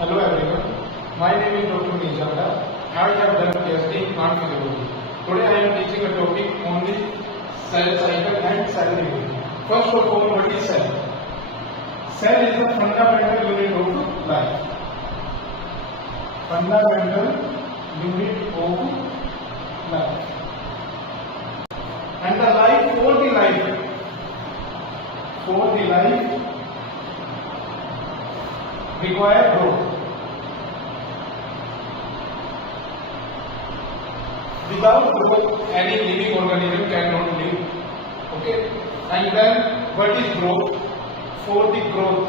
Hello everyone, my name is Dr. Nijanda. I have done PhD in plant physiology. Today I am teaching a topic on the cell cycle and cell division. First of all, what is cell? Cell is the fundamental unit of life. Fundamental unit of life. And the life, for the life require growth. Without growth, any living organism cannot live. Okay? And then, what is growth? For the growth,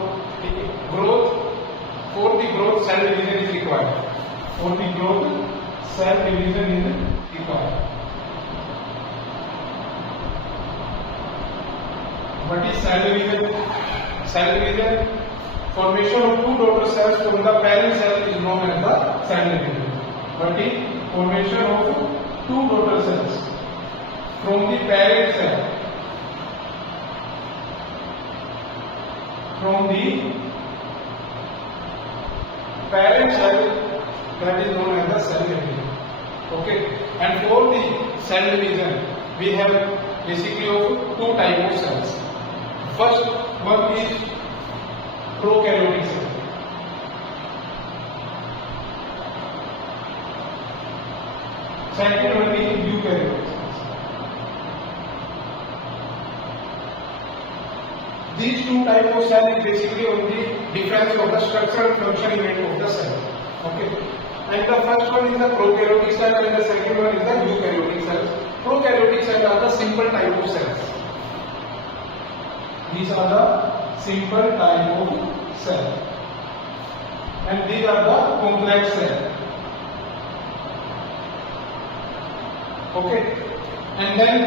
cell division is required. For the growth, cell division is required. What is cell division? Cell division, formation of two daughter cells from the parent cell is known as the cell division. What is formation of two daughter cells from the parent cell? From the parent cell, that is known as the cell division. Okay, and for the cell division, we have basically of two types of cells. First one is prokaryotic cell. Second one is eukaryotic cells. These two types of cells is basically on the difference of the structure and function event of the cell. Okay. And the first one is the prokaryotic cell and the second one is the eukaryotic cells. Prokaryotic cells are the simple type of cells. These are the simple type of cells. And these are the complex cells. Okay. And then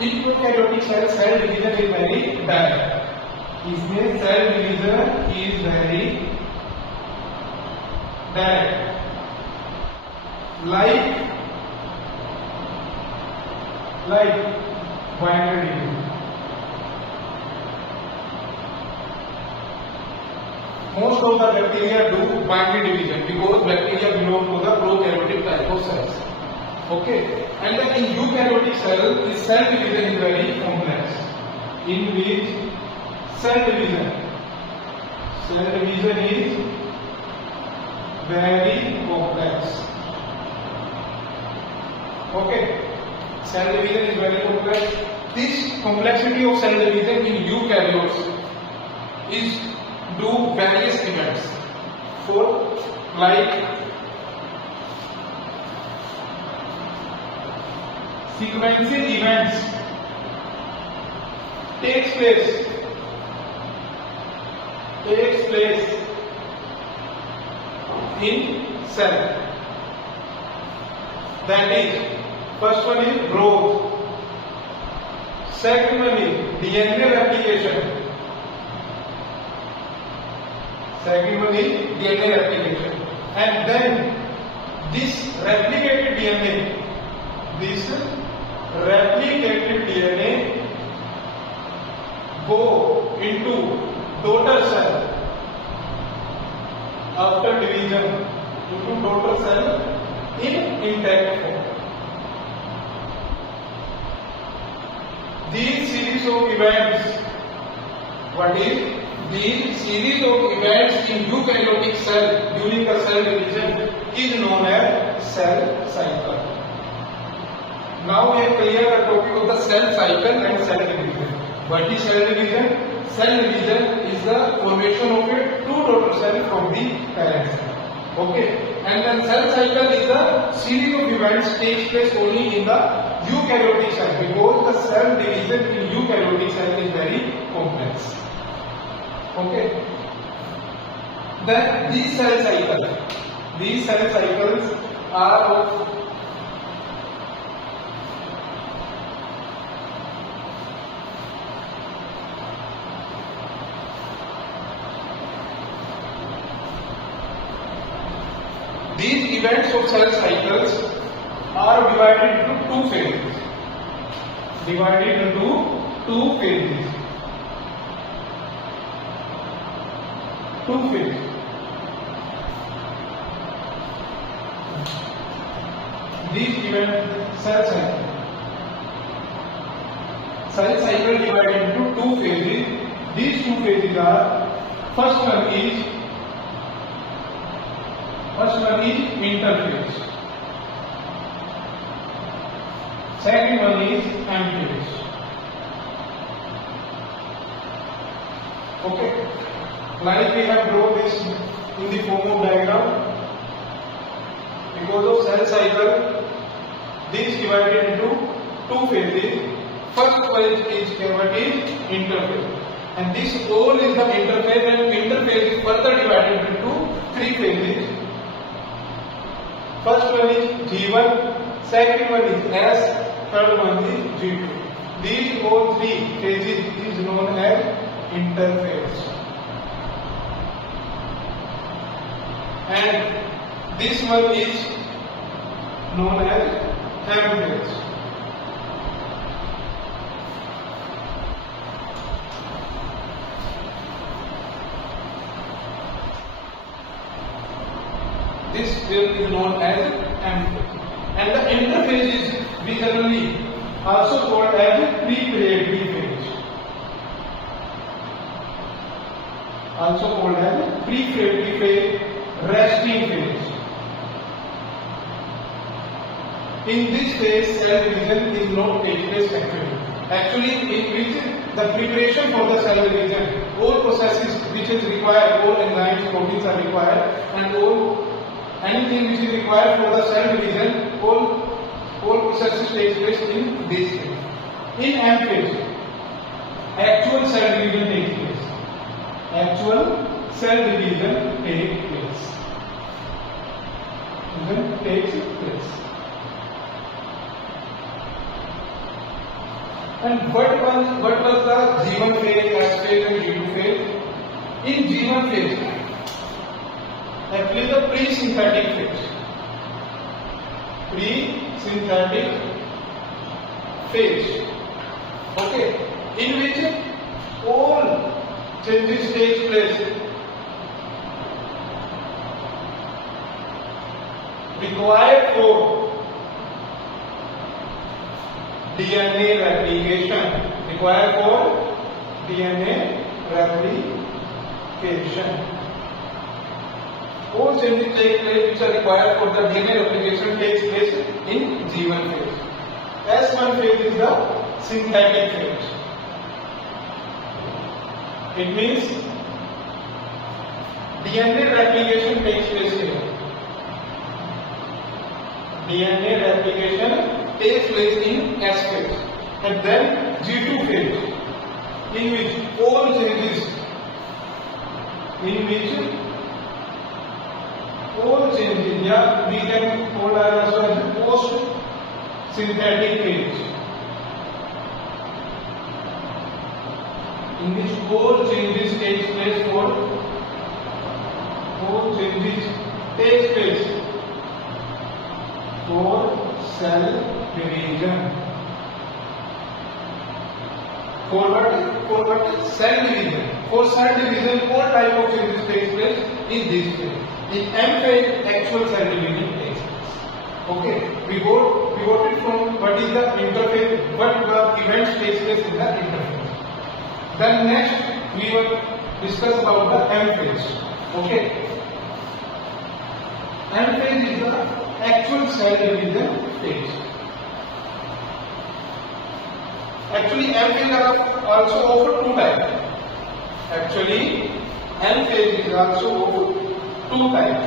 in prokaryotic cell division is very direct. इसमें cell division is very direct. Like binary division. Most of the bacteria do binary division because bacteria belong to the prokaryotic type of cells. Okay, and then in eukaryotic cell, the cell division is very complex. In which cell division is very complex. Okay, cell division is very complex. This complexity of cell division in eukaryotes is due various events. For like sequencing events takes place in cell. That is, first one is growth, second one is DNA replication, and then this replicated DNA go into daughter cell after division into daughter cell in intact form. These series of events, these series of events in eukaryotic cell during the cell division is known as cell cycle. Now we have cleared the topic of the cell cycle and cell division. What is cell division? Cell division is the formation of a two daughter cell from the parent cell. Okay, and then cell cycle is a series of events takes place only in the eukaryotic cell because the cell division in eukaryotic cell is very complex. Okay, then these cell cycles are of these events of cell cycles are divided into two phases. Two phases. event cell cycle. Cell cycle divided into two phases. These two phases are first one is interphase. Second one is M-phase. Okay. Like we have drawn this in the form of diagram. Because of cell cycle, this divided into two phases. First phase is interphase, and this all is the interphase, and interphase is further divided into three phases. First one is G1, second one is S, third one is G2. These all three phases is known as interphase, and this one is known as M-phase. This is known as M-phase, and the interphase is we generally also called as pre-preparatory phase. Also called as pre-preparatory phase, resting phase. In this phase, cell division is not take place actually. Actually, in which the preparation for the cell division, all processes which is required, all enzymes, proteins are required, and anything which is required for the cell division, all processes take place in this phase. In M phase, actual cell division takes place. Actual cell division takes place. And what was the G1 phase, S phase, and G2 phase? In G1 phase, actually the pre-synthetic phase. Pre-synthetic phase. Okay, in which all changes take place. Required for DNA replication. Required for DNA replication. All changes take place which are required for the DNA replication takes place in G1 phase. S1 phase is the synthetic phase. It means DNA replication takes place here. DNA replication takes place in S phase, and then G2 phase, in which all changes, yeah, we can call also as post-synthetic phase, in which all changes takes place for cell division. For what? Cell division. For cell division, all type of changes takes place in this phase. In M phase, actual cell division takes place. Okay, we got it from what is the interphase, what the events takes place in the interphase. Then next we will discuss about the M phase. Okay, M phase is the actual cell division phase. Actually, M phase are also of two types. Actually, M phase is also of two types,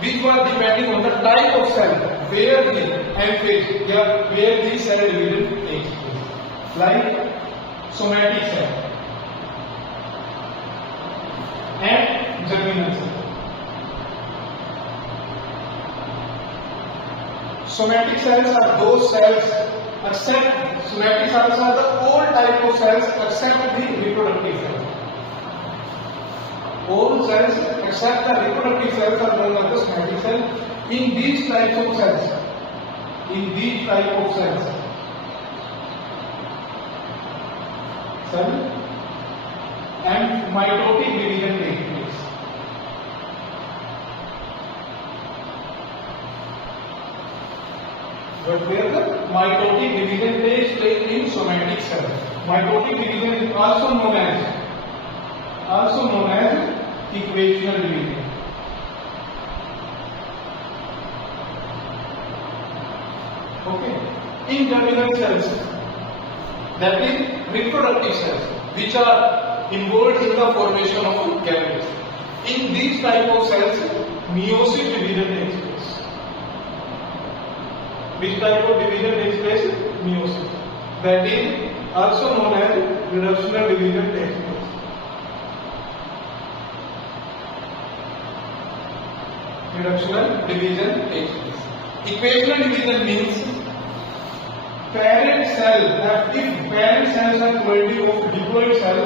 which were depending on the type of cell where the M phase, where the cell division takes place. Like somatic cell and germinal cell. Somatic cells are those cells except somatic cells are the all type of cells except the reproductive cells. All cells except the reproductive cells are known as the somatic cells. In these types of cells, cell and mitotic division takes place. but where the mitotic division takes place in somatic cells. Mitotic division is also known as equational division. Okay. In germinal cells, that is reproductive cells, which are involved in the formation of gametes. In these type of cells, meiosis division takes place. Which type of division takes place? Meiosis. That is also known as reductional division takes place. Reductional division takes place. Equational division means parent cell, if parent cells are ploidy of diploid cell,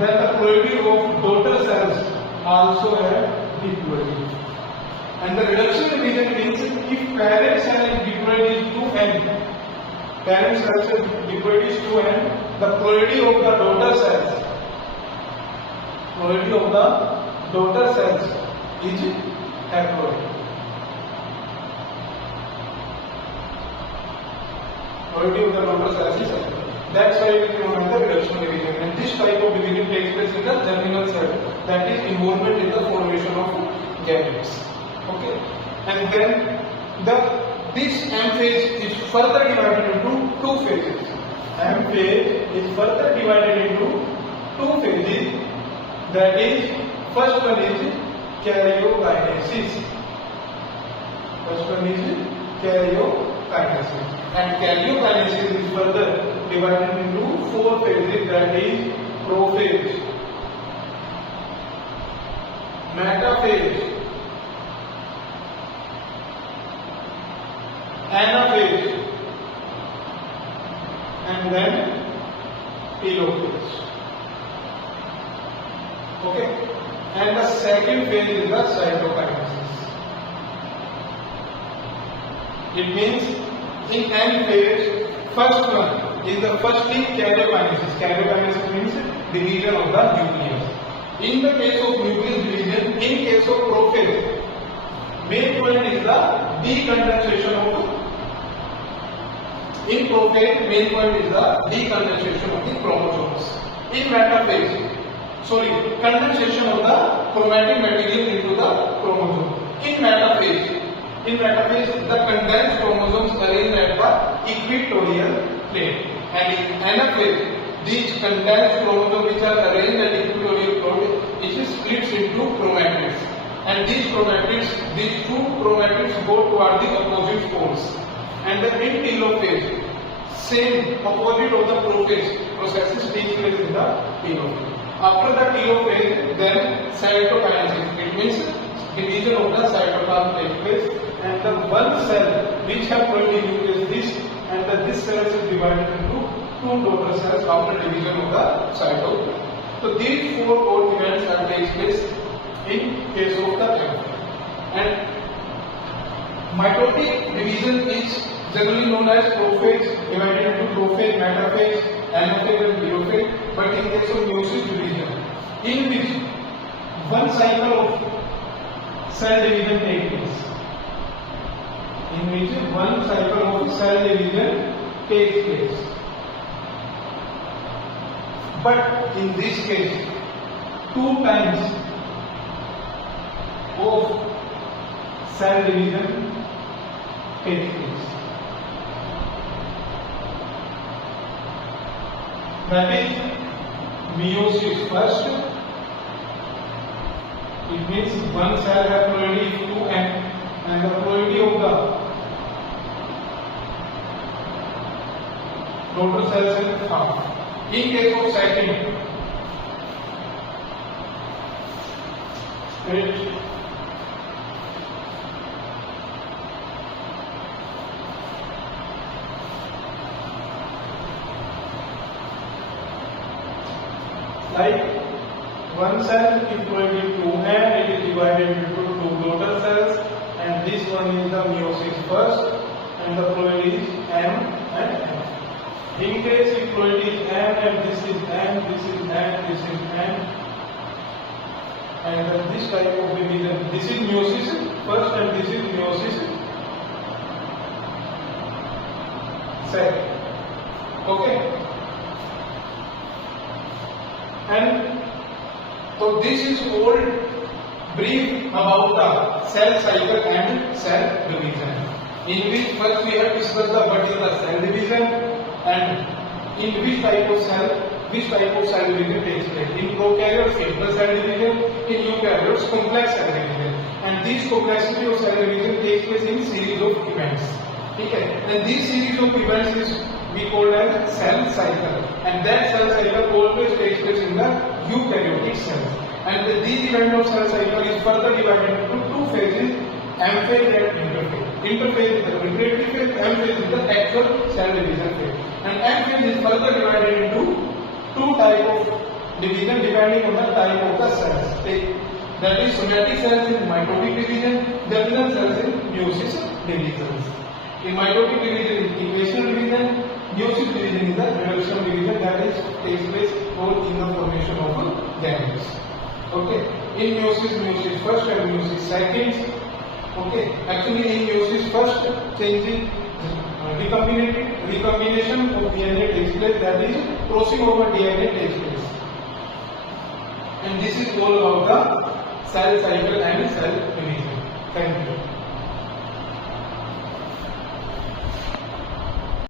then the ploidy of daughter cells also have diploidy. And the reduction division means if parent cell is diploid is 2n, parent cell diploid is 2n, the ploidy of the daughter cells is haploid. Ploidy of the daughter cells is haploid. That's why we know the reduction division. And this type of division takes place in the germinal cell, that is involvement in the formation of gametes. Okay, and then this M phase is further divided into two phases. M phase is further divided into two phases. That is, first one is karyokinesis. And karyokinesis is further divided into four phases. That is prophase, metaphase, anaphase, and then telophase. Okay, and the second phase is the cytokinesis. It means in N phase, first one is the firstly karyokinesis. Karyokinesis means division of the nucleus. In the case of nucleus division, in case of prophase, main point is the decondensation of in prophase, main point is the decondensation of the chromosomes. In metaphase, condensation of the chromatic material into the chromosome. In metaphase, the condensed chromosomes arranged at the equatorial plane. And in anaphase, these condensed chromosomes which are arranged at equatorial plane, it is split into chromatids. And these two chromatids go toward the opposite poles. And then in telophase, same opposite of the prophase processes take place in the telophase. After the telophase, then cytokinesis. It means division of the cytoplasm takes place, and the one cell which have ploidy nucleus, this and this cell is divided into two daughter cells after division of the cytoplasm. So these four core events that takes place in case of the embryo. And mitotic division is generally known as prophase, divided into prophase, metaphase, anaphase, and telophase. But in case of meiosis division, in which one cycle of cell division takes place. But in this case, 2 times of cell division takes place. That is meiosis first. It means one cell haploid is 2n, and the ploidy of the daughter cells is half. In case of second, like one cell is ploidy 2n, it is divided into two daughter cells, and this one is the meiosis first, and the ploidy is m and n. In case if ploidy is m and this is n, this is n, this is n, and then this type of division, this is meiosis first and this is meiosis cell. Okay. And so this is all brief about the cell cycle and cell division, in which first we have discussed the what is the cell division and in which type of cell division takes place. In prokaryotes, simple cell division; in eukaryotes, complex cell division. And this complexity of cell division takes place in series of events. Okay, and this series of events is we call as cell cycle, and that cell cycle always takes place in the eukaryotic cells. And this event of cell cycle is further divided into two phases: M phase and interphase. Interphase is the preparatory phase, M phase is the actual cell division phase. And M phase is further divided into two types of division depending on the type of the cells. That is somatic cells in mitotic division, germinal cells in meiosis divisions. In mitotic division is equation division, meiosis division is the reduction division, that is takes place all in the formation of gametes. Okay, in meiosis first and meiosis second. Okay, actually in meiosis first changing recombination of DNA takes place, that is crossing over DNA takes place. And this is all about the cell cycle and cell division. Thank you.